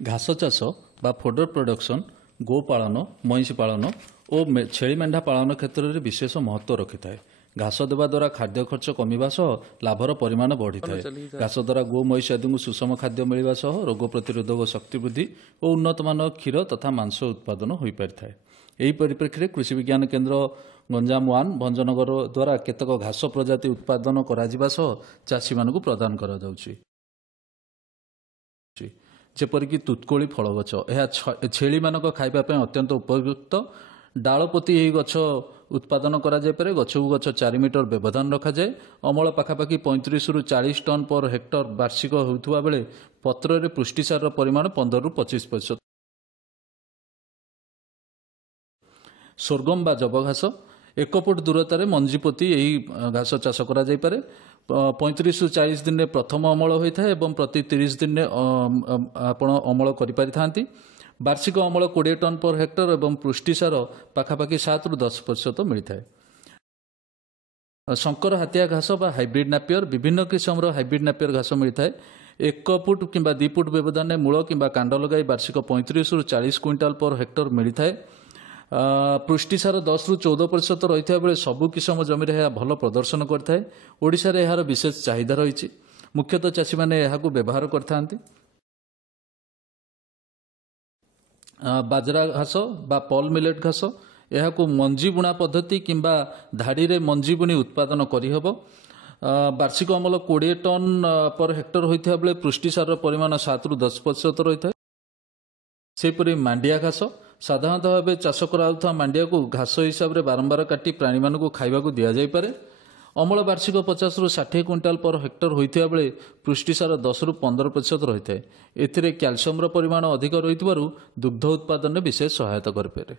ଘାସ ଚାଷ ବା ଫୋଡର ପ୍ରଡକ୍ସନ୍ ଗୋପାଳନ ମଇଁଷି ପାଳନ ଓ ଛେଳି ମେଣ୍ଢା ପାଳନ କ୍ଷେତ୍ରରେ ବିଶେଷ ମହତ୍ତ୍ୱ ରଖିଥାଏ। ଘାସ ଦେବା ଦ୍ୱାରା ଖାଦ୍ୟ ଖର୍ଚ୍ଚ କମିବା ସହ ଲାଭର ପରିମାଣ ବଢ଼ିଥାଏ। ଘାସ ଦ୍ୱାରା ଗୋ ମଇଁଷି ଆଦିଙ୍କୁ ସୁଷମ ଖାଦ୍ୟ ମିଳିବା ସହ ରୋଗ ପ୍ରତିରୋଧକ ଶକ୍ତି ବୃଦ୍ଧି ଓ ଉନ୍ନତମାନର କ୍ଷୀର ତଥା ମାଂସ ଉତ୍ପାଦନ ହୋଇପାରିଥାଏ। ଏହି ପରିପ୍ରେକ୍ଷୀରେ କୃଷି ବିଜ୍ଞାନ କେନ୍ଦ୍ର ଗଞ୍ଜାମ 1 ଭଞ୍ଜନଗର ଦ୍ୱାରା କେତେକ ଘାସ ପ୍ରଜାତି ଉତ୍ପାଦନ କରାଯିବା ସହ ଚାଷୀମାନଙ୍କୁ ପ୍ରଦାନ କରାଯାଉଛି। ଯେପରିକି ତୁତ୍କୋଳି ଫଳ ଗଛ, ଏହା ଛେଳିମାନଙ୍କ ଖାଇବା ପାଇଁ ଅତ୍ୟନ୍ତ ଉପଯୁକ୍ତ। ଡାଳ ପୋତି ଏହି ଗଛ ଉତ୍ପାଦନ କରାଯାଇପାରେ। ଗଛକୁ ଗଛ 4 ମିଟର ବ୍ୟବଧାନ ରଖାଯାଏ। ଅମଳ ପାଖାପାଖି 35ରୁ 40 ଟନ୍ ପର ହେକ୍ଟର ବାର୍ଷିକ ହେଉଥିବା ବେଳେ ପତ୍ରରେ ପୁଷ୍ଟିସାରର ପରିମାଣ 15ରୁ 25%। ସୋରଗମ ବା ଜବ ଘାସ 1 ଫୁଟ ଦୂରତାରେ ମଞ୍ଜି ପୋତି ଏହି ଘାସ ଚାଷ କରାଯାଇପାରେ। 35ରୁ 40 ଦିନରେ ପ୍ରଥମ ଅମଳ ହୋଇଥାଏ ଏବଂ ପ୍ରତି 30 ଦିନରେ ଆପଣ ଅମଳ କରିପାରିଥାନ୍ତି। ବାର୍ଷିକ ଅମଳ 20 ଟନ୍ ପର ହେକ୍ଟର ଏବଂ ପୁଷ୍ଟିସାର ପାଖାପାଖି 7ରୁ 10% ମିଳିଥାଏ। ଶଙ୍କର ହାତିଆ ଘାସ ବା ହାଇବ୍ରିଡ୍ ନାପିୟର, ବିଭିନ୍ନ କିସମର ହାଇବ୍ରିଡ୍ ନାପିୟର ଘାସ ମିଳିଥାଏ। 1 ଫୁଟ କିମ୍ବା 2 ଫୁଟ ବ୍ୟବଧାନରେ ମୂଳ କିମ୍ବା କାଣ୍ଡ ଲଗାଇ ବାର୍ଷିକ 35ରୁ 40 କୁଇଣ୍ଟାଲ ପର ହେକ୍ଟର ମିଳିଥାଏ। ପୁଷ୍ଟିସାର 10ରୁ 14% ରହିଥିବା ବେଳେ ସବୁ କିସମ ଜମିରେ ଏହା ଭଲ ପ୍ରଦର୍ଶନ କରିଥାଏ। ଓଡ଼ିଶାରେ ଏହାର ବିଶେଷ ଚାହିଦା ରହିଛି। ମୁଖ୍ୟତଃ ଚାଷୀମାନେ ଏହାକୁ ବ୍ୟବହାର କରିଥାନ୍ତି। ବାଜରା ଘାସ ବା ପଲ୍ ମିଲେଟ୍ ଘାସ, ଏହାକୁ ମଞ୍ଜି ବୁଣା ପଦ୍ଧତି କିମ୍ବା ଧାଡ଼ିରେ ମଞ୍ଜି ବୁଣି ଉତ୍ପାଦନ କରିହେବ। ବାର୍ଷିକ ଅମଳ 20 ଟନ୍ ପର ହେକ୍ଟର ହୋଇଥିବା ବେଳେ ପୁଷ୍ଟିସାରର ପରିମାଣ 7ରୁ 10% ରହିଥାଏ। ସେହିପରି ମାଣ୍ଡିଆ ଘାସ, ସାଧାରଣତଃ ଭାବେ ଚାଷ କରାଯାଉଥିବା ମାଣ୍ଡିଆକୁ ଘାସ ହିସାବରେ ବାରମ୍ବାର କାଟି ପ୍ରାଣୀମାନଙ୍କୁ ଖାଇବାକୁ ଦିଆଯାଇପାରେ। ଅମଳ ବାର୍ଷିକ 50ରୁ 60 କୁଇଣ୍ଟାଲ ପର ହେକ୍ଟର ହୋଇଥିବା ବେଳେ ପୁଷ୍ଟିସାର 10ରୁ 15% ରହିଥାଏ। ଏଥିରେ କ୍ୟାଲସିୟମର ପରିମାଣ ଅଧିକ ରହିଥିବାରୁ ଦୁଗ୍ଧ ଉତ୍ପାଦନରେ ବିଶେଷ ସହାୟତା କରିପାରେ।